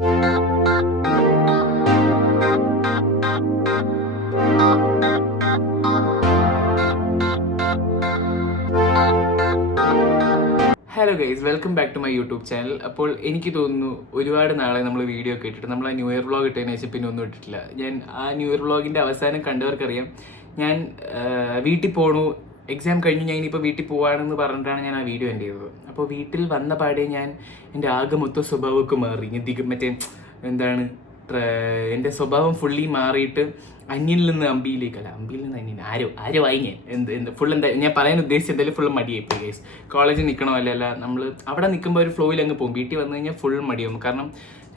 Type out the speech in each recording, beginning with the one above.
Hello guys, welcome back to my YouTube channel. അപ്പോൾ എനിക്ക് തോന്നുന്നു ഒരുപാട് നാളെ നമ്മൾ വീഡിയോ ഒക്കെ ഇട്ടിട്ട് നമ്മൾ ആ ന്യൂ ഇയർ വ്ളോഗ് ഇട്ടതിന് ശേഷം പിന്നെ ഒന്നും ഇട്ടിട്ടില്ല. ഞാൻ ആ ന്യൂ ഇയർ വ്ളോഗിൻ്റെ അവസാനം കണ്ടവർക്കറിയാം, ഞാൻ വീട്ടിൽ പോണു, എക്സാം കഴിഞ്ഞ് ഞാൻ ഇനിയിപ്പോൾ വീട്ടിൽ പോവാണെന്ന് പറഞ്ഞിട്ടാണ് ഞാൻ ആ വീഡിയോ എൻ്റെ ചെയ്തത്. അപ്പോൾ വീട്ടിൽ വന്ന പാടെ ഞാൻ എൻ്റെ ആകെ മൊത്തം സ്വഭാവമൊക്കെ മാറി. മറ്റേ എന്താണ്, എൻ്റെ സ്വഭാവം ഫുള്ളി മാറിയിട്ട് അന്യനിൽ നിന്ന് അമ്പിയിലേക്കല്ല, അമ്പിയിൽ നിന്ന് അന്യൻ ആരോ വായിങ്ങൻ എന്ത് ഫുൾ എന്താ ഞാൻ പറയാൻ ഉദ്ദേശിച്ച എന്തായാലും ഫുൾ മടിയായിപ്പോയി ഗൈസ്. കോളേജിൽ നിൽക്കണോ അല്ല നമ്മൾ അവിടെ നിൽക്കുമ്പോൾ ഒരു ഫ്ലോയിൽ അങ്ങ് പോകും. വീട്ടിൽ വന്നു കഴിഞ്ഞാൽ ഫുൾ മടിയാവും. കാരണം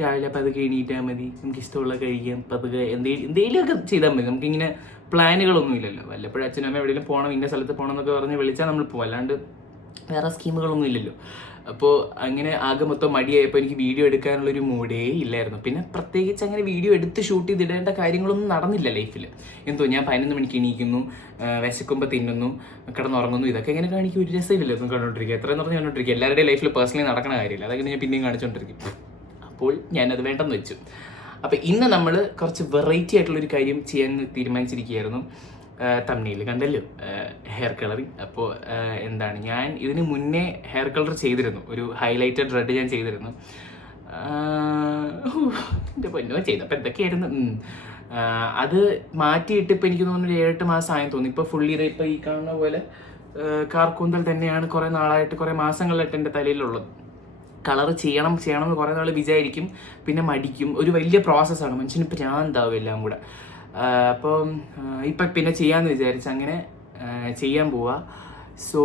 രാവിലെ പതുക്കെ എണീറ്റാൽ മതി, നമുക്ക് ഇഷ്ടമുള്ള കഴിക്കാം, പതുക്കെ എന്തെങ്കിലുമൊക്കെ ചെയ്താൽ മതി. നമുക്കിങ്ങനെ പ്ലാനുകളൊന്നും ഇല്ലല്ലോ. വല്ലപ്പോഴും അച്ഛനും അമ്മ എവിടെയെങ്കിലും പോകണം, ഇന്ന സ്ഥലത്ത് പോകണം എന്നൊക്കെ പറഞ്ഞ് വിളിച്ചാൽ നമ്മൾ പോകും, അല്ലാണ്ട് വേറെ സ്കീമുകളൊന്നും ഇല്ലല്ലോ. അപ്പോൾ അങ്ങനെ ആകെ മൊത്തം മടിയായപ്പോൾ എനിക്ക് വീഡിയോ എടുക്കാനുള്ളൊരു മൂഡേ ഇല്ലായിരുന്നു. പിന്നെ പ്രത്യേകിച്ച് അങ്ങനെ വീഡിയോ എടുത്ത് ഷൂട്ട് ചെയ്തിടേണ്ട കാര്യങ്ങളൊന്നും നടന്നില്ല ലൈഫിൽ. എന്തോ ഞാൻ 11 മണിക്ക് എണീക്കുന്നു, വിശക്കുമ്പോൾ തിന്നുന്നു, കിടന്നുറങ്ങുന്നു, ഇതൊക്കെ എങ്ങനെ കാണിക്കും? ഒരു രസമില്ലല്ലോ ഒന്നും കണ്ടുകൊണ്ടിരിക്കുക. എത്രയെന്ന് പറഞ്ഞ് കണ്ടുകൊണ്ടിരിക്കുക. എല്ലാവരുടെയും ലൈഫിൽ പേഴ്സണലി നടക്കുന്ന കാര്യമില്ല. അതൊക്കെ ഞാൻ പിന്നെയും കാണിച്ചുകൊണ്ടിരിക്കും. അപ്പോൾ ഞാനത് വേണ്ടെന്ന് വെച്ചു. അപ്പോൾ ഇന്ന് നമ്മൾ കുറച്ച് വെറൈറ്റി ആയിട്ടുള്ളൊരു കാര്യം ചെയ്യാൻ തീരുമാനിച്ചിരിക്കുകയായിരുന്നു. തമ്മിൽ കണ്ടല്ലോ, ഹെയർ കളറിങ്. അപ്പോൾ എന്താണ്, ഞാൻ ഇതിന് മുന്നേ ഹെയർ കളർ ചെയ്തിരുന്നു, ഒരു ഹൈലൈറ്റഡ് റെഡ് ഞാൻ ചെയ്തിരുന്നു. എൻ്റെ പൊന്നോ ചെയ്തപ്പോൾ എന്തൊക്കെയായിരുന്നു. അത് മാറ്റിയിട്ട് ഇപ്പോൾ എനിക്ക് തോന്നുന്നു 7-8 മാസം ആയെന്ന് തോന്നുന്നു. ഇപ്പോൾ ഫുള്ളി ഇപ്പോൾ ഈ കാണുന്ന പോലെ കാർക്കൂന്തൽ തന്നെയാണ് കുറേ നാളായിട്ട്, കുറേ മാസങ്ങളിലായിട്ട് എൻ്റെ തലയിലുള്ളത്. കളർ ചെയ്യണം എന്ന് കുറേ നാൾ വിചാരിക്കും, പിന്നെ മടിക്കും. ഒരു വലിയ പ്രോസസ്സാണ്, മനുഷ്യന് പ്രാന്താവും എല്ലാം കൂടെ. അപ്പോൾ ഇപ്പം പിന്നെ ചെയ്യാമെന്ന് വിചാരിച്ച് അങ്ങനെ ചെയ്യാൻ പോവാ. സോ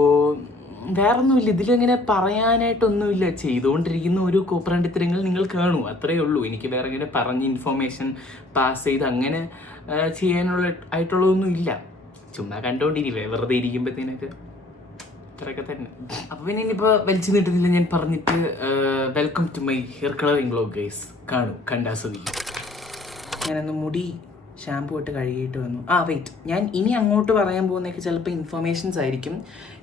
വേറൊന്നുമില്ല, ഇതിലങ്ങനെ പറയാനായിട്ടൊന്നുമില്ല. ചെയ്തുകൊണ്ടിരിക്കുന്ന ഒരു കോപ്രാണ്ടിത്തരങ്ങൾ നിങ്ങൾ കാണൂ, അത്രയേ ഉള്ളൂ. എനിക്ക് വേറെ ഇങ്ങനെ പറഞ്ഞ് ഇൻഫോർമേഷൻ പാസ് ചെയ്ത് അങ്ങനെ ആയിട്ടുള്ളതൊന്നും ഇല്ല. ചുമ്മാ കണ്ടുകൊണ്ടിരിക്കുക വെറുതെ ഇരിക്കുമ്പോഴത്തേനൊക്കെ ഇത്രയൊക്കെ തന്നെ. അപ്പോൾ പിന്നെ ഇനിയിപ്പോൾ വലിച്ചു നീട്ടുന്നില്ല, ഞാൻ പറഞ്ഞിട്ട് welcome to my hair colouring vlog guys. കാണൂ, കണ്ടാസ്വദിക്കും. ഞാനന്ന് മുടി ഷാമ്പു ഇട്ട് കഴുകിയിട്ട് വന്നു. വെയിറ്റ്, ഞാൻ ഇനി അങ്ങോട്ട് പറയാൻ പോകുന്നതൊക്കെ ചിലപ്പോൾ ഇൻഫർമേഷൻസ് ആയിരിക്കും.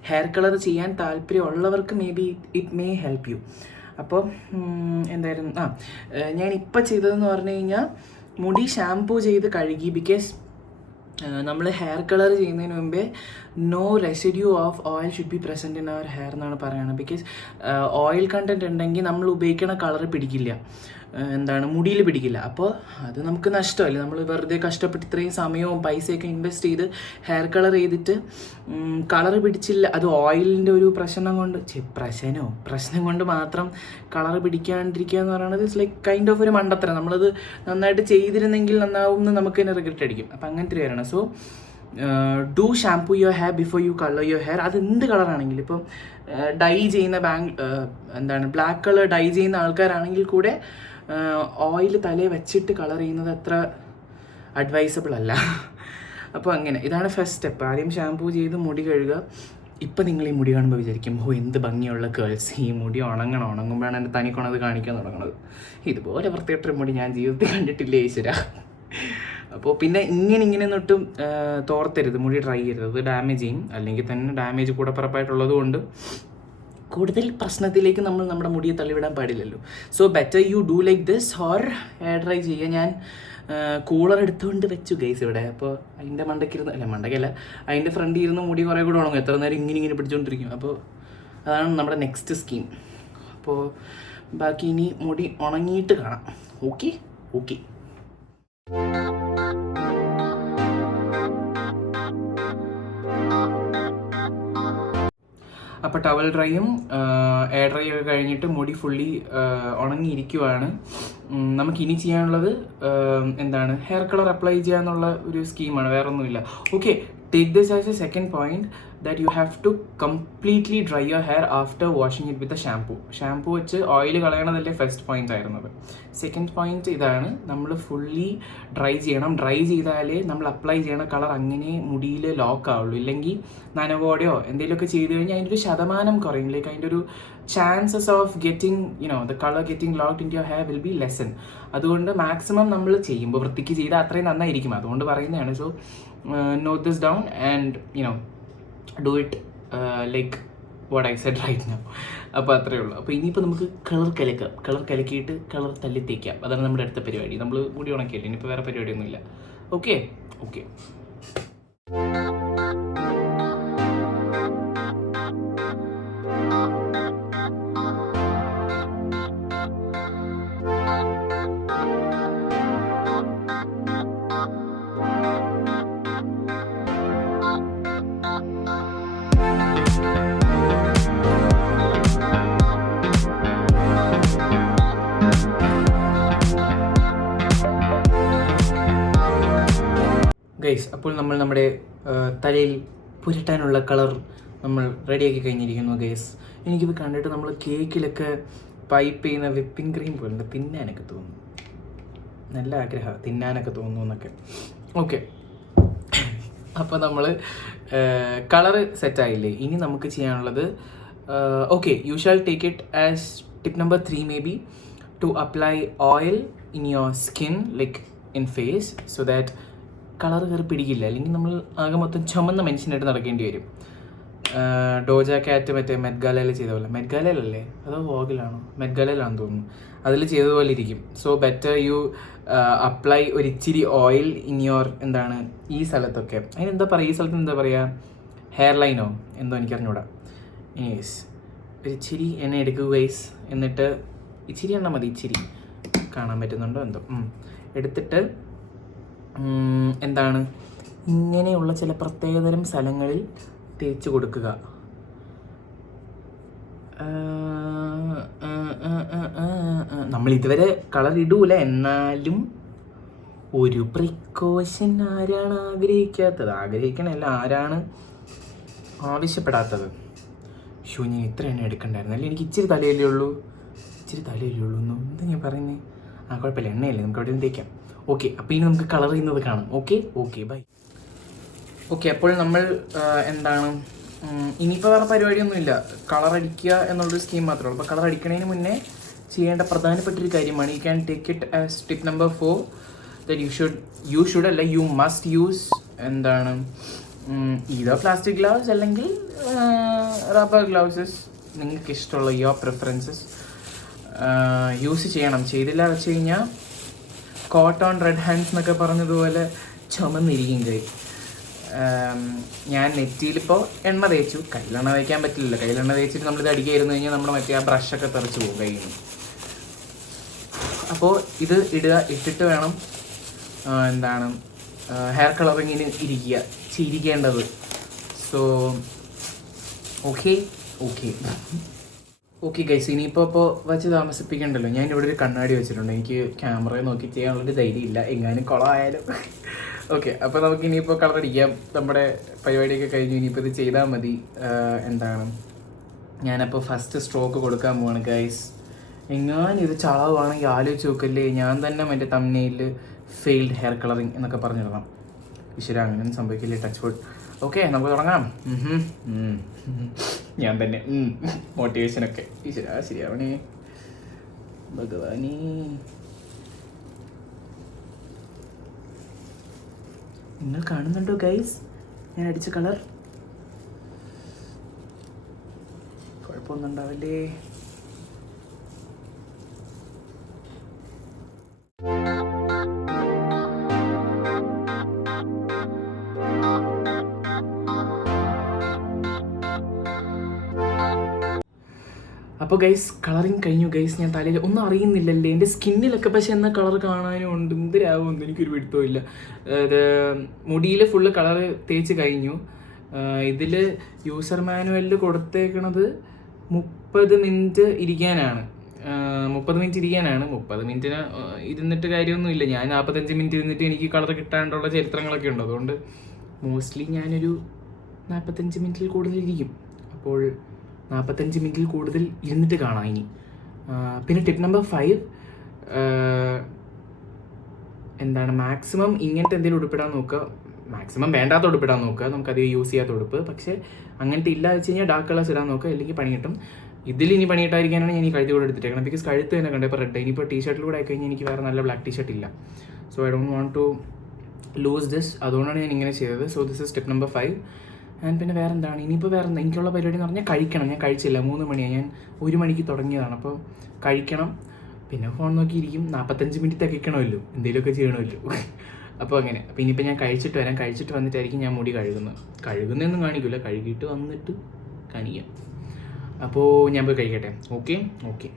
ഹെയർ കളർ ചെയ്യാൻ താല്പര്യമുള്ളവർക്ക് may be it may help you. അപ്പോൾ എന്തായാലും ഞാൻ ഇപ്പോൾ ചെയ്തതെന്ന് പറഞ്ഞു കഴിഞ്ഞാൽ മുടി ഷാമ്പു ചെയ്ത് കഴുകി. ബിക്കോസ് നമ്മൾ ഹെയർ കളർ ചെയ്യുന്നതിന് മുമ്പേ no residue of oil should be present in our hair എന്നാണ് പറയുന്നത്. ബിക്കോസ് ഓയിൽ കണ്ടൻറ്റ് ഉണ്ടെങ്കിൽ നമ്മൾ ഉപയോഗിക്കുന്ന കളർ പിടിക്കില്ല, മുടിയിൽ പിടിക്കില്ല. അപ്പോൾ അത് നമുക്ക് നഷ്ടമല്ലേ. നമ്മൾ വെറുതെ കഷ്ടപ്പെട്ട് ഇത്രയും സമയവും പൈസയൊക്കെ ഇൻവെസ്റ്റ് ചെയ്ത് ഹെയർ കളർ ചെയ്തിട്ട് കളർ പിടിച്ചില്ല. അത് ഓയിലിൻ്റെ ഒരു പ്രശ്നം കൊണ്ട് മാത്രം കളർ പിടിക്കാണ്ടിരിക്കുക എന്ന് പറയുന്നത് ഇറ്റ്സ് ലൈക്ക് കൈൻഡ് ഓഫ് ഒരു മണ്ടത്തരം. നമ്മളത് നന്നായിട്ട് ചെയ്തിരുന്നെങ്കിൽ നന്നാവും എന്ന് നമുക്ക് തന്നെ റിഗ്രറ്റ് അടിക്കും. അപ്പം അങ്ങനത്തെ വരണം. So do shampoo your hair before you colour your hair. അത് എന്ത് കളറാണെങ്കിലും, ഇപ്പം ഡൈ ചെയ്യുന്ന ബ്ലാക്ക് കളർ ഡൈ ചെയ്യുന്ന ആൾക്കാരാണെങ്കിൽ കൂടെ ഓയിൽ തലയിൽ വെച്ചിട്ട് കളർ ചെയ്യുന്നത് അത്ര അഡ്വൈസബിൾ അല്ല. അപ്പോൾ അങ്ങനെ ഇതാണ് ഫസ്റ്റ് സ്റ്റെപ്പ്. ആദ്യം ഷാംപൂ ചെയ്ത് മുടി കഴുകുക. ഇപ്പം നിങ്ങൾ ഈ മുടി കാണുമ്പോൾ വിചാരിക്കും, എന്ത് ഭംഗിയുള്ള കേൾസ്, ഈ മുടി ഉണങ്ങുമ്പോഴാണ് എൻ്റെ തനിക്കൊണത് കാണിക്കാൻ തുടങ്ങുന്നത്. ഇതുപോലെ വൃത്തികെട്ടൊരു മുടി ഞാൻ ജീവിതത്തിൽ കണ്ടിട്ടില്ലേ ഈശ്വര. അപ്പോൾ പിന്നെ ഇങ്ങനെ ഒട്ടും തോർത്തരുത്, മുടി ഡ്രൈ ചെയ്യരുത്, അത് ഡാമേജ് ചെയ്യും. അല്ലെങ്കിൽ തന്നെ ഡാമേജ് കൂടെ പറപ്പായിട്ടുള്ളത് കൊണ്ട് കൂടുതൽ പ്രശ്നത്തിലേക്ക് നമ്മൾ നമ്മുടെ മുടിയെ തള്ളിവിടാൻ പാടില്ലല്ലോ. So better you do like this or hair dry ചെയ്യുക. ഞാൻ കൂളർ എടുത്തുകൊണ്ട് വെച്ചു ഗൈസ് ഇവിടെ. അപ്പോൾ അതിൻ്റെ മണ്ടയ്ക്കല്ല, അതിൻ്റെ ഫ്രണ്ടിൽ ഇരുന്ന് മുടി കുറേ കൂടെ ഉണങ്ങും. എത്ര നേരം ഇങ്ങനെ പിടിച്ചുകൊണ്ടിരിക്കും. അപ്പോൾ അതാണ് നമ്മുടെ നെക്സ്റ്റ് സ്കീം. അപ്പോൾ ബാക്കി ഇനി മുടി ഉണങ്ങിയിട്ട് കാണാം. ഓക്കെ. അപ്പോൾ ടവൽ ഡ്രൈയും എയർ ഡ്രൈ ഒക്കെ കഴിഞ്ഞിട്ട് മുടി ഫുള്ളി ഉണങ്ങിയിരിക്കുവാണ്. നമുക്കിനി ചെയ്യാനുള്ളത് ഹെയർ കളർ അപ്ലൈ ചെയ്യാന്നുള്ള ഒരു സ്കീമാണ്, വേറെ ഒന്നുമില്ല. Okay, take this as A second point that you have to completely dry your hair after washing it with a shampoo വെച്ച് ഓയിൽ കളയണതല്ലേ ഫസ്റ്റ് പോയിന്റ് ആയിരുന്നത്. സെക്കൻഡ് പോയിന്റ് ഇതാണ്, നമ്മൾ ഫുള്ളി ഡ്രൈ ചെയ്യണം. Dry ചെയ്താലേ നമ്മൾ അപ്ലൈ ചെയ്യണ കളർ അങ്ങനെ മുടിയിൽ ലോക്ക് ആവുള്ളൂ. ഇല്ലെങ്കിൽ നനവോടെയോ എന്തെങ്കിലുമൊക്കെ ചെയ്ത് കഴിഞ്ഞാൽ അതിൻ്റെ ഒരു ശതമാനം കുറയും. ലൈക്ക് അതിൻ്റെ ഒരു chances of getting the colour getting locked in your hair will be lessen. അതുകൊണ്ട് മാക്സിമം നമ്മൾ ചെയ്യുമ്പോൾ വൃത്തിക്ക് ചെയ്താൽ അത്രയും നന്നായിരിക്കും. അതുകൊണ്ട് പറയുന്നതാണ്. So note this down and do it like what I said right now. അപ്പോൾ അത്രയേ ഉള്ളൂ. അപ്പോൾ ഇനിയിപ്പോൾ നമുക്ക് കളർ കലക്കാം. കളർ കലക്കിയിട്ട് കളർ തല്ലി തേക്കാം. അതാണ് നമ്മുടെ അടുത്ത പരിപാടി. നമ്മൾ മുടി ഉണക്കിയില്ല, ഇനിയിപ്പോൾ വേറെ പരിപാടിയൊന്നുമില്ല. Okay okay. ഗൈസ്, അപ്പോൾ നമ്മൾ നമ്മുടെ തലയിൽ പുരട്ടാനുള്ള കളർ നമ്മൾ റെഡിയാക്കി കഴിഞ്ഞിരിക്കുന്നു ഗൈസ്. എനിക്കിത് കണ്ടിട്ട് നമ്മൾ കേക്കിലൊക്കെ പൈപ്പ് ചെയ്യുന്ന വിപ്പിംഗ് ക്രീം പോലെ തിന്നാനൊക്കെ തോന്നുന്നു. നല്ല ആഗ്രഹം തിന്നാനൊക്കെ തോന്നുന്നു എന്നൊക്കെ. ഓക്കെ, അപ്പോൾ നമ്മൾ കളറ് സെറ്റായില്ലേ. ഇനി നമുക്ക് ചെയ്യാനുള്ളത് okay, you shall take it as tip number 3 may be to apply oil in your skin like in face so that colour കയറി പിടിക്കില്ല. അല്ലെങ്കിൽ നമ്മൾ ആകെ മൊത്തം ചുമന്ന മനുഷ്യനായിട്ട് നടക്കേണ്ടി വരും. ഡോജ കാറ്റ് മറ്റേ മെറ്റ്ഗാലയിൽ ചെയ്ത പോലെ. മെറ്റ്ഗാലയിലല്ലേ അതോ വോഗിലാണോ? മെറ്റ്ഗാലയിലാണെന്ന് തോന്നുന്നു. അതിൽ ചെയ്തതുപോലെ ഇരിക്കും. സോ ബെറ്റർ യു അപ്ലൈ ഒരു ഇച്ചിരി ഓയിൽ ഇൻ യുവർ എന്താണ് ഈ സ്ഥലത്തൊക്കെ. അതിനെന്താ പറയുക, ഈ സ്ഥലത്ത് എന്താ പറയുക, ഹെയർ ലൈനോ എന്തോ എനിക്കറിഞ്ഞൂടാ. യെസ്, ഒരു ഇച്ചിരി എണ്ണ എടുക്കുക ഗൈസ്. എന്നിട്ട് ഇച്ചിരി എണ്ണ മതി, ഇച്ചിരി കാണാൻ പറ്റുന്നുണ്ടോ എന്തോ. എടുത്തിട്ട് എന്താണ് ഇങ്ങനെയുള്ള ചില പ്രത്യേകതരം സ്ഥലങ്ങളിൽ തേച്ച് കൊടുക്കുക. നമ്മൾ ഇതുവരെ കളർ ഇടൂല, എന്നാലും ഒരു പ്രിക്കോഷൻ ആരാണ് ആഗ്രഹിക്കാത്തത്? ആഗ്രഹിക്കണമല്ല, ആരാണ് ആവശ്യപ്പെടാത്തത്? ഞാൻ ഇത്ര എണ്ണ എടുക്കണ്ടായിരുന്നു അല്ലേ? എനിക്ക് ഇച്ചിരി തലയല്ലേ ഉള്ളൂ എന്താ ഞാൻ പറയുന്നത്? കുഴപ്പമില്ല, എണ്ണയല്ലേ, നമുക്ക് അവിടെ നിന്ന് തേക്കാം. ഓക്കെ, അപ്പോൾ ഇനി നമുക്ക് കളർ ചെയ്യുന്നത് കാണാം. Okay bye. ഓക്കെ, അപ്പോൾ നമ്മൾ എന്താണ് ഇനിയിപ്പോൾ വേറെ പരിപാടിയൊന്നുമില്ല, കളർ അടിക്കുക എന്നുള്ളൊരു സ്കീം മാത്രമേ ഉള്ളൂ. അപ്പോൾ കളർ അടിക്കുന്നതിന് മുന്നേ ചെയ്യേണ്ട പ്രധാനപ്പെട്ടൊരു കാര്യമാണ്, you can take it as tip number 4 that you should അല്ല യു മസ്റ്റ് യൂസ് എന്താണ് ഇതോ പ്ലാസ്റ്റിക് ഗ്ലൗസ് അല്ലെങ്കിൽ റബ്ബർ ഗ്ലൗസസ്, നിങ്ങൾക്ക് ഇഷ്ടമുള്ള യുവർ പ്രിഫറൻസസ് യൂസ് ചെയ്യണം. ചെയ്തില്ല വെച്ച് കഴിഞ്ഞാൽ കോട്ടൺ റെഡ് ഹാൻഡ്സ് എന്നൊക്കെ പറഞ്ഞതുപോലെ ചുമന്നിരിക്കും കൈ. ഞാൻ നെറ്റിയിലിപ്പോൾ എണ്ണ തേച്ചു, കയ്യിലെണ്ണ തേക്കാൻ പറ്റില്ല. കയ്യിലെണ്ണ തേച്ചിട്ട് നമ്മളിത് അടിക്കായിരുന്നു കഴിഞ്ഞാൽ നമ്മുടെ മറ്റേ ആ ബ്രഷൊക്കെ തെറിച്ച് പോകും കയ്യിൽ നിന്ന്. അപ്പോൾ ഇത് ഇട്ടിട്ട് വേണം എന്താണ് ഹെയർ കളറിങ്ങിന് ഇരിക്കേണ്ടത്. സോ ഓക്കെ ഗൈസ്, ഇനിയിപ്പോൾ വെച്ച് താമസിപ്പിക്കണ്ടല്ലോ. ഞാൻ ഇവിടെ ഒരു കണ്ണാടി വെച്ചിട്ടുണ്ട്. എനിക്ക് ക്യാമറയെ നോക്കി ചെയ്യാനുള്ളൊരു ധൈര്യമില്ല, എങ്ങാനും കുളമായാലും. ഓക്കെ, അപ്പോൾ നമുക്ക് ഇനിയിപ്പോൾ കളർ അടിക്കാം. നമ്മുടെ പരിപാടിയൊക്കെ കഴിഞ്ഞു, ഇനിയിപ്പോൾ ഇത് ചെയ്താൽ മതി. എന്താണ് ഞാനപ്പോൾ ഫസ്റ്റ് സ്ട്രോക്ക് കൊടുക്കാൻ പോവാണ് ഗൈസ്. എങ്ങാനും ഇത് ചളവാണെങ്കിൽ ആലോചിച്ച് നോക്കല്ലേ, ഞാൻ തന്നെ മറ്റേ തംബ്നെയിൽ ഫെയിൽഡ് ഹെയർ കളറിങ് എന്നൊക്കെ പറഞ്ഞിടണം. ഈശ്വര, അങ്ങനെ സംഭവിക്കില്ലേ, ടച്ച് വുഡ്. ഓക്കെ, നമുക്ക് തുടങ്ങാം. ഞാൻ തന്നെ മോട്ടിവേഷനൊക്കെ. ഈശ്വര, ശരിയാവണേ ഭഗവാനേ. നിങ്ങൾ കാണുന്നുണ്ടോ ഗൈസ് ഞാൻ അടിച്ച കളർ? കുഴപ്പമൊന്നും ഉണ്ടാവില്ലേ? അപ്പോൾ ഗൈസ്, കളറിങ് കഴിഞ്ഞു ഗൈസ്. ഞാൻ തലയിൽ ഒന്നും അറിയുന്നില്ലല്ലേ, എൻ്റെ സ്കിന്നിലൊക്കെ പക്ഷെ എന്നാൽ കളർ കാണാനും ഉണ്ട്. എന്തിനാവുമെന്ന് എനിക്കൊരു പിടുത്തമില്ല. ഇത് മുടിയിൽ ഫുള്ള് കളർ തേച്ച് കഴിഞ്ഞു. ഇതിൽ യൂസർ മാനുവലിൽ കൊടുത്തേക്കണത് 30 മിനിറ്റ് ഇരിക്കാനാണ്. 30 മിനിറ്റിന് ഇരുന്നിട്ട് കാര്യമൊന്നുമില്ല. ഞാൻ 45 മിനിറ്റ് ഇരുന്നിട്ട് എനിക്ക് കളർ കിട്ടാണ്ടുള്ള ചരിത്രങ്ങളൊക്കെ ഉണ്ട്. അതുകൊണ്ട് മോസ്റ്റ്ലി ഞാനൊരു 45 മിനിറ്റിൽ കൂടുതൽ ഇരിക്കും. അപ്പോൾ 45 മിനിറ്റിൽ കൂടുതൽ ഇരുന്നിട്ട് കാണാം ഇനി. പിന്നെ ടിപ്പ് നമ്പർ 5 എന്താണ് മാക്സിമം ഇങ്ങനത്തെ എന്തെങ്കിലും ഉടുപ്പിടാൻ നോക്കുക. മാക്സിമം വേണ്ടാത്ത ഉടുപ്പിടാൻ നോക്കുക, നമുക്കധികം യൂസ് ചെയ്യാത്ത ഉടുപ്പ്. പക്ഷേ അങ്ങനത്തെ ഇല്ല വെച്ച് കഴിഞ്ഞാൽ ഡാർക്ക് കളേഴ്സ് ഇടാൻ നോക്കുക, അല്ലെങ്കിൽ പണി കിട്ടും. ഇതിൽ ഇനി പണി കിട്ടാതിരിക്കാനാണ് ഞാൻ ഈ കഴുത്തി കൂടെ എടുത്തിട്ടേക്കണം. ബിക്കോസ് കഴുത്ത് തന്നെ കണ്ടു ഇപ്പോൾ റെഡ്. ഇനിയിപ്പോൾ ടീഷർട്ടിലൂടെ ആയിക്കഴിഞ്ഞാൽ എനിക്ക് വേറെ നല്ല ബ്ലാക്ക് ടീഷർട്ട് ഇല്ല. So I don't want to lose this. അതുകൊണ്ടാണ് ഞാൻ ഇങ്ങനെ ചെയ്തത്. So this is tip number 5. ഞാൻ പിന്നെ വേറെ എന്താണ് ഇനിയിപ്പോൾ വേറെ എന്താ എനിക്കുള്ള പരിപാടി എന്ന് പറഞ്ഞാൽ കഴിക്കണം. ഞാൻ കഴിച്ചില്ല, 3 മണിയാണ്, ഞാൻ 1 മണിക്ക് തുടങ്ങിയതാണ്. അപ്പോൾ കഴിക്കണം, പിന്നെ ഫോൺ നോക്കിയിരിക്കും. 45 മിനിറ്റ് തികയ്ക്കണമല്ലോ, എന്തെങ്കിലുമൊക്കെ ചെയ്യണമല്ലോ. അപ്പോൾ അങ്ങനെ. അപ്പോൾ ഇനിയിപ്പോൾ ഞാൻ കഴിച്ചിട്ട് വരാം. കഴിച്ചിട്ട് വന്നിട്ടായിരിക്കും ഞാൻ മുടി കഴുകുന്നതൊന്നും കാണിക്കില്ല, കഴുകിയിട്ട് വന്നിട്ട് കാണിക്കാം. അപ്പോൾ ഞാൻ പോയി കഴിക്കട്ടെ. Okay okay.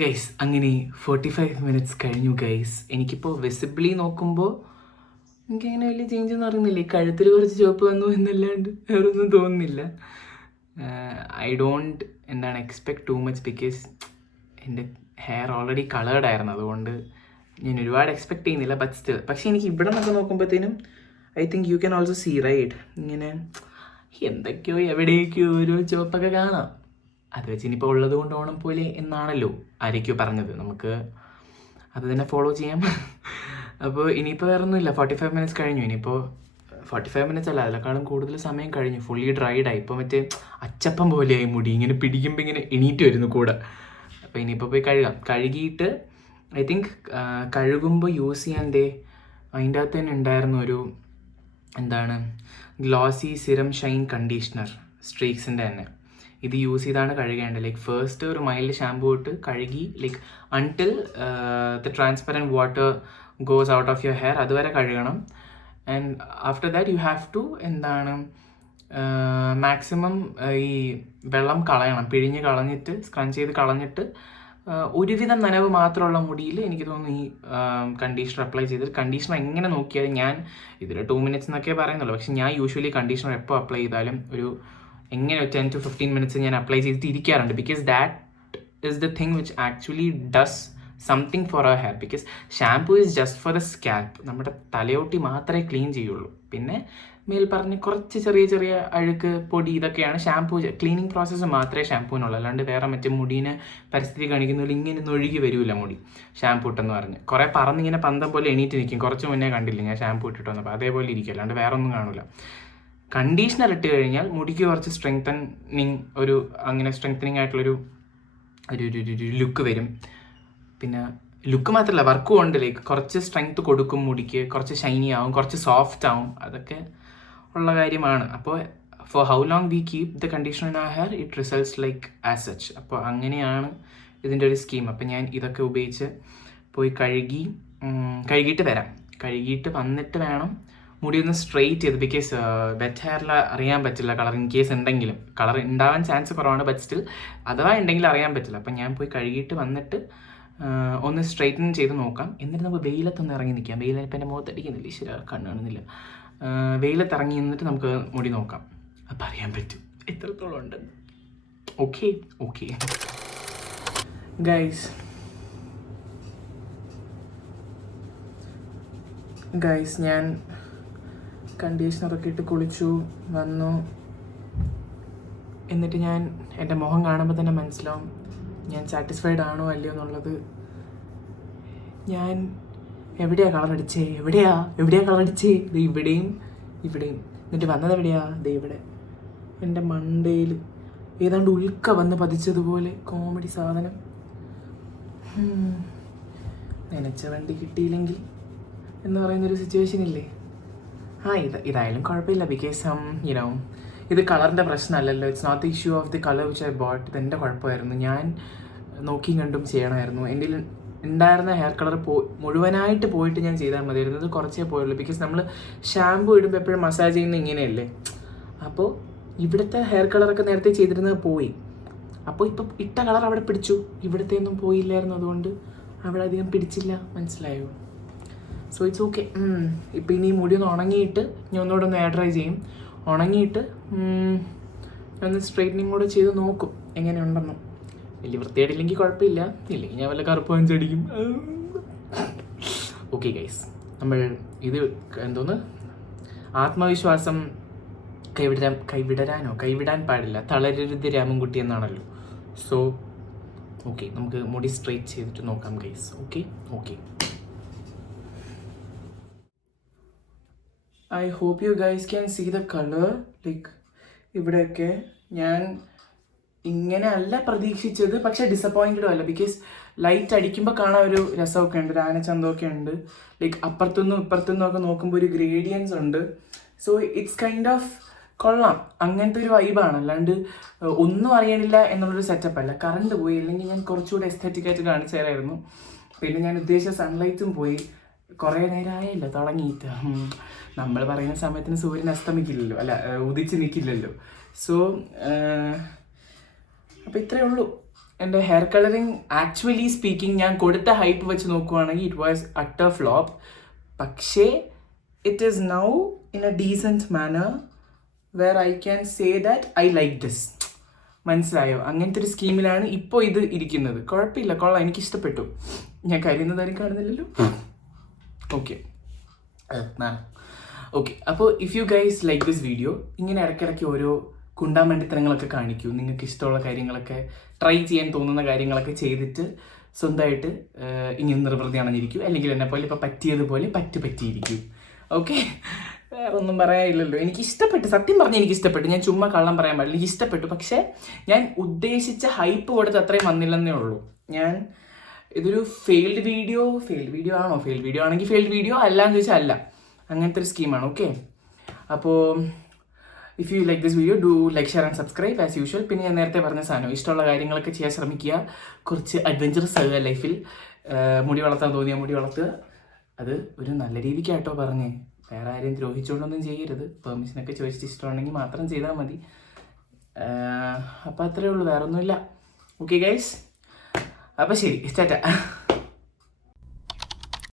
ഗൈസ്, അങ്ങനെ 45 മിനിറ്റ്സ് കഴിഞ്ഞു ഗൈസ്. എനിക്കിപ്പോൾ വിസിബിളി നോക്കുമ്പോൾ എനിക്കങ്ങനെ വലിയ ചേഞ്ച് ഒന്നും അറിയുന്നില്ല. ഈ കഴുത്തിൽ കുറച്ച് ചുവപ്പ് വന്നു എന്നല്ലാണ്ട് വേറൊന്നും തോന്നുന്നില്ല. I don't expect too much, because എൻ്റെ ഹെയർ ഓൾറെഡി കളേർഡ് ആയിരുന്നു. അതുകൊണ്ട് ഞാൻ ഒരുപാട് എക്സ്പെക്ട് ചെയ്യുന്നില്ല. ബട്ട് സ്റ്റിൽ, പക്ഷേ എനിക്ക് ഇവിടെ നിന്നൊക്കെ നോക്കുമ്പോഴത്തേനും I think you can also see right, ഇങ്ങനെ എന്തൊക്കെയോ എവിടെയൊക്കെയോ ഒരു ചുവപ്പൊക്കെ കാണാം. അത് വെച്ച് ഇനിയിപ്പോൾ ഉള്ളത് കൊണ്ട് ഓണം പോലെ എന്നാണല്ലോ ആരൊക്കെയോ പറഞ്ഞത്. നമുക്ക് അത് തന്നെ ഫോളോ ചെയ്യാം. അപ്പോൾ ഇനിയിപ്പോൾ വേറെ ഒന്നുമില്ല. 45 മിനിറ്റ്സ് കഴിഞ്ഞു. ഇനിയിപ്പോൾ 45 മിനിറ്റ്സ് അല്ല, അതിനേക്കാളും കൂടുതൽ സമയം കഴിഞ്ഞു. ഫുള്ളി ഡ്രൈഡായി. ഇപ്പോൾ മറ്റേ അച്ചപ്പം പോലെയായി മുടി. ഇങ്ങനെ പിടിക്കുമ്പോൾ ഇങ്ങനെ എണീറ്റ് വരുന്നു കൂടെ. അപ്പോൾ ഇനിയിപ്പോൾ പോയി കഴുകിയിട്ട് ഐ തിങ്ക് കഴുകുമ്പോൾ യൂസ് ചെയ്യാൻ അതിൻ്റെ അകത്ത് തന്നെ ഉണ്ടായിരുന്നു ഒരു ഗ്ലോസി സിറം ഷൈൻ കണ്ടീഷണർ, സ്ട്രീക്സിൻ്റെ തന്നെ. ഇത് യൂസ് ചെയ്താണ് കഴുകേണ്ടത്. ലൈക്ക് ഫസ്റ്റ് ഒരു മൈൽഡ് ഷാമ്പൂ ഇട്ട് കഴുകി, like until the transparent water goes out of your hair, അതുവരെ കഴുകണം. And after that you have to maximum ഈ വെള്ളം കളയണം, പിഴിഞ്ഞ് കളഞ്ഞിട്ട് സ്ക്രഞ്ച് ചെയ്ത് കളഞ്ഞിട്ട് ഒരുവിധം നനവ് മാത്രമുള്ള മുടിയിൽ എനിക്ക് തോന്നുന്നു ഈ കണ്ടീഷണർ അപ്ലൈ ചെയ്തിട്ട്. കണ്ടീഷണർ എങ്ങനെ നോക്കിയാലും, ഞാൻ ഇതിൽ 2 മിനിറ്റ്സ് എന്നൊക്കെ പറയുന്നുള്ളൂ, പക്ഷെ ഞാൻ യൂഷ്വലി കണ്ടീഷണർ എപ്പോൾ അപ്ലൈ ചെയ്താലും ഒരു 10 to 15 മിനിറ്റ്സ് ഞാൻ അപ്ലൈ ചെയ്തിട്ട് ഇരിക്കാറുണ്ട്. Because that is the thing which actually does something for our hair. Because shampoo is just for the scalp, നമ്മുടെ തലയോട്ടി മാത്രമേ ക്ലീൻ ചെയ്യുള്ളൂ. പിന്നെ മേൽ പറഞ്ഞ് കുറച്ച് ചെറിയ ചെറിയ അഴുക്ക് പൊടി ഇതൊക്കെയാണ് ഷാംപൂ ക്ലീനിങ് പ്രോസസ്സ് മാത്രമേ ഷാംപൂവിനുള്ളൂ. അല്ലാണ്ട് വേറെ മറ്റേ മുടീനെ പരിസ്ഥിതി കാണിക്കുന്നതിൽ ഇങ്ങനെ ഒഴുകി വരില്ല മുടി ഷാംപൂ ഇട്ടെന്ന് പറഞ്ഞ്. കുറേ പറന്നിങ്ങനെ പന്തം പോലെ എണീറ്റ് നിൽക്കും. കുറച്ച് മുന്നേ കണ്ടില്ല ഞാൻ ഷാംപൂ ഇട്ടിട്ട് വന്നപ്പോൾ, അതേപോലെ ഇരിക്കും, അല്ലാണ്ട് വേറെ ഒന്നും കാണില്ല. കണ്ടീഷണർ ഇട്ട് കഴിഞ്ഞാൽ മുടിക്ക് കുറച്ച് സ്ട്രെങ്തനിങ്, സ്ട്രെങ്തനിങ് ആയിട്ടുള്ളൊരു ഒരു ലുക്ക് വരും. പിന്നെ ലുക്ക് മാത്രമല്ല, വർക്കും ഉണ്ട്. ലൈക്ക് കുറച്ച് സ്ട്രെങ്ത് കൊടുക്കും മുടിക്ക്, കുറച്ച് ഷൈനി ആവും, കുറച്ച് സോഫ്റ്റ് ആവും, അതൊക്കെ ഉള്ള കാര്യമാണ്. അപ്പോൾ for how long we keep the conditioner in our hair, it results like as such. അപ്പോൾ അങ്ങനെയാണ് ഇതിൻ്റെ ഒരു സ്കീം. അപ്പോൾ ഞാൻ ഇതൊക്കെ ഉപയോഗിച്ച് പോയി കഴുകിയിട്ട് വരാം. കഴുകിയിട്ട് വന്നിട്ട് വേണം മുടി ഒന്ന് സ്ട്രെയിറ്റ് ചെയ്ത്. ബിക്കോസ് വെറ്റ് ഹെയറിൽ അറിയാൻ പറ്റില്ല കളർ, ഇൻ കേസ് ഉണ്ടെങ്കിലും. കളർ ഉണ്ടാവാൻ ചാൻസ് കുറവാണ്, ബട്ട് സ്റ്റിൽ അഥവാ ഉണ്ടെങ്കിലും അറിയാൻ പറ്റില്ല. അപ്പം ഞാൻ പോയി കഴുകിയിട്ട് വന്നിട്ട് ഒന്ന് സ്ട്രെയിറ്റൻ ചെയ്ത് നോക്കാം. എന്നിട്ട് നമുക്ക് വെയിലത്തൊന്ന് ഇറങ്ങി നിൽക്കാം. വെയിലിപ്പം എൻ്റെ മുഖത്തടിക്കുന്നില്ല, ഈശ്വര കണ്ണ് കാണുന്നില്ല. വെയിലത്ത് ഇറങ്ങി നിന്നിട്ട് നമുക്ക് മുടി നോക്കാം. അപ്പം അറിയാൻ പറ്റും എത്രത്തോളം ഉണ്ടെന്ന്. ഓക്കെ ഓക്കെ ഗൈസ്, ഞാൻ കണ്ടീഷണറൊക്കെ ഇട്ട് കുളിച്ചു വന്നു. എന്നിട്ട് ഞാൻ എൻ്റെ മുഖം കാണുമ്പോൾ തന്നെ മനസ്സിലാവും ഞാൻ സാറ്റിസ്ഫൈഡ് ആണോ അല്ലയോ എന്നുള്ളത്. ഞാൻ എവിടെയാണ് കളർ അടിച്ചേ, എവിടെയാണ് കളർ അടിച്ചേ? ഇത് ഇവിടെയും. എന്നിട്ട് വന്നത് എവിടെയാ? ഇവിടെ എൻ്റെ മണ്ടയിൽ ഏതാണ്ട് ഉൽക്ക വന്ന് പതിച്ചതുപോലെ. കോമഡി സാധനം. നനച്ച വണ്ടി കിട്ടിയില്ലെങ്കിൽ എന്ന് പറയുന്നൊരു സിറ്റുവേഷൻ ഇല്ലേ? ഇതായാലും കുഴപ്പമില്ല. ബിക്കോസ് ഇത് കളറിൻ്റെ പ്രശ്നമല്ലല്ലോ. It's not the issue of the colour which I bought. ഇത് എൻ്റെ കുഴപ്പമായിരുന്നു. ഞാൻ നോക്കിയും കണ്ടും ചെയ്യണമായിരുന്നു. എൻ്റെ ഉണ്ടായിരുന്ന ഹെയർ കളർ മുഴുവനായിട്ട് പോയിട്ട് ഞാൻ ചെയ്താൽ മതിയായിരുന്നു. ഇത് കുറച്ചേ പോയുള്ളൂ. ബിക്കോസ് നമ്മൾ ഷാമ്പൂ ഇടുമ്പോൾ എപ്പോഴും മസാജ് ചെയ്യുന്നത് ഇങ്ങനെയല്ലേ. അപ്പോൾ ഇവിടുത്തെ ഹെയർ കളറൊക്കെ നേരത്തെ ചെയ്തിരുന്നത് പോയി. അപ്പോൾ ഇപ്പം ഇട്ട കളർ അവിടെ പിടിച്ചു, ഇവിടുത്തെ ഒന്നും പോയില്ലായിരുന്നു. അതുകൊണ്ട് അവിടെ അധികം പിടിച്ചില്ല. മനസ്സിലായോ? So it's okay. ഇപ്പം ഇനി മുടി ഒന്ന് ഉണങ്ങിയിട്ട് ഞാൻ ഒന്നുകൂടെ ഒന്ന് എയർ ഡ്രൈ ചെയ്യും. ഉണങ്ങിയിട്ട് ഒന്ന് സ്ട്രെയിറ്റനിങ് കൂടെ ചെയ്ത് നോക്കും എങ്ങനെയുണ്ടെന്ന്. വലിയ വൃത്തിയായിട്ടില്ലെങ്കിൽ കുഴപ്പമില്ല, ഇല്ലെങ്കിൽ ഞാൻ വല്ല കറുപ്പ് വാങ്ങിച്ചടിക്കും. ഓക്കെ ഗൈസ്, നമ്മൾ ഇത് ആത്മവിശ്വാസം കൈവിടാൻ പാടില്ല, തളരരുത് രാമൻകുട്ടി എന്നാണല്ലോ. സോ ഓക്കെ, നമുക്ക് മുടി സ്ട്രെയിറ്റ് ചെയ്തിട്ട് നോക്കാം guys. Okay I hope you guys can see the color. Like ഇവിടെയൊക്കെ ഞാൻ ഇങ്ങനെ അല്ല പ്രതീക്ഷിച്ചത്, പക്ഷെ ഡിസപ്പോയിൻറ്റഡും അല്ല. ബിക്കോസ് ലൈറ്റ് അടിക്കുമ്പോൾ കാണാൻ ഒരു രസമൊക്കെ ഉണ്ട്, ഒരു ആനച്ചന്തമൊക്കെ ഉണ്ട്. ലൈക്ക് അപ്പുറത്തുനിന്നും ഇപ്പുറത്തുനിന്നും ഒക്കെ നോക്കുമ്പോൾ ഒരു ഗ്രേഡിയൻസ് ഉണ്ട്. സോ ഇറ്റ്സ് കൈൻഡ് ഓഫ് കൊള്ളാം, അങ്ങനത്തെ ഒരു വൈബാണ്. അല്ലാണ്ട് ഒന്നും അറിയണില്ല എന്നുള്ളൊരു സെറ്റപ്പ് അല്ല. കറണ്ട് പോയി, അല്ലെങ്കിൽ ഞാൻ കുറച്ചുകൂടി എസ്തറ്റിക് ആയിട്ട് കാണിച്ചു തരായിരുന്നു. പിന്നെ ഞാൻ ഉദ്ദേശിച്ച സൺലൈറ്റും പോയി. കുറേ നേരമായില്ല തുടങ്ങിയിട്ട്. നമ്മൾ പറയുന്ന സമയത്തിന് സൂര്യൻ അസ്തമിക്കില്ലല്ലോ, അല്ല ഉദിച്ച് നിൽക്കില്ലല്ലോ. സോ അപ്പോൾ ഇത്രയേ ഉള്ളൂ എൻ്റെ ഹെയർ കളറിങ്. ആക്ച്വലി സ്പീക്കിംഗ്, ഞാൻ കൊടുത്ത ഹൈപ്പ് വെച്ച് നോക്കുവാണെങ്കിൽ ഇറ്റ് വാസ് അട്ടർ ഫ്ലോപ്പ്. പക്ഷേ it is now in a decent manner where I can say that I like this. മനസ്സിലായോ? അങ്ങനത്തെ ഒരു സ്കീമിലാണ് ഇപ്പോൾ ഇത് ഇരിക്കുന്നത്. കുഴപ്പമില്ല, കൊള്ളാം, എനിക്കിഷ്ടപ്പെട്ടു. ഞാൻ കരുതുന്നതാരും കാണുന്നില്ലല്ലോ. Okay okay. അപ്പോൾ if you guys like this video, ഇങ്ങനെ ഇടയ്ക്കിടയ്ക്ക് ഓരോ കുണ്ടാമണ്ടിത്തരങ്ങളൊക്കെ കാണിക്കൂ. നിങ്ങൾക്ക് ഇഷ്ടമുള്ള കാര്യങ്ങളൊക്കെ, ട്രൈ ചെയ്യാൻ തോന്നുന്ന കാര്യങ്ങളൊക്കെ ചെയ്തിട്ട് സ്വന്തമായിട്ട് ഇങ്ങനെ നിർവൃതി അണഞ്ഞിരിക്കൂ. അല്ലെങ്കിൽ എന്നെപ്പോലെ ഇപ്പോൾ പറ്റിയതുപോലെ പറ്റിയിരിക്കൂ. ഓക്കെ, വേറെ ഒന്നും പറയാനില്ലല്ലോ. എനിക്ക് ഇഷ്ടപ്പെട്ടു, സത്യം പറഞ്ഞാൽ എനിക്ക് ഇഷ്ടപ്പെട്ടു. ഞാൻ ചുമ്മാ കള്ളം പറയാൻ പാടില്ല, എനിക്ക് ഇഷ്ടപ്പെട്ടു. പക്ഷേ ഞാൻ ഉദ്ദേശിച്ച ഹൈപ്പ് കൊടുത്ത് അത്രയും വന്നില്ലെന്നേ ഉള്ളൂ. ഇതൊരു ഫെയിൽഡ് വീഡിയോ ആണോ? ഫെയിൽഡ് വീഡിയോ ആണെങ്കിൽ ഫെയിൽഡ് വീഡിയോ, അല്ലാന്ന് ചോദിച്ചാൽ അല്ല. അങ്ങനത്തെ ഒരു സ്കീമാണ്. ഓക്കെ, അപ്പോൾ if you like this video do like, share and subscribe as usual. പിന്നെ ഞാൻ നേരത്തെ പറഞ്ഞ സാധനം, ഇഷ്ടമുള്ള കാര്യങ്ങളൊക്കെ ചെയ്യാൻ ശ്രമിക്കുക. കുറച്ച് അഡ്വഞ്ചറസ് ആകുക ലൈഫിൽ. മുടി വളർത്താൻ തോന്നിയാൽ മുടി വളർത്തുക. അത് ഒരു നല്ല രീതിക്കാട്ടോ പറഞ്ഞേ, വേറെ ആരെയും ദ്രോഹിച്ചുകൊണ്ടൊന്നും ചെയ്യരുത്. പെർമിഷനൊക്കെ ചോദിച്ചിട്ട് ഇഷ്ടമുണ്ടെങ്കിൽ മാത്രം ചെയ്താൽ മതി. അപ്പോൾ അത്രയേ ഉള്ളൂ, വേറെ ഒന്നുമില്ല. ഓക്കെ ഗൈസ്, അപ്പോൾ ശരി, ടാറ്റ.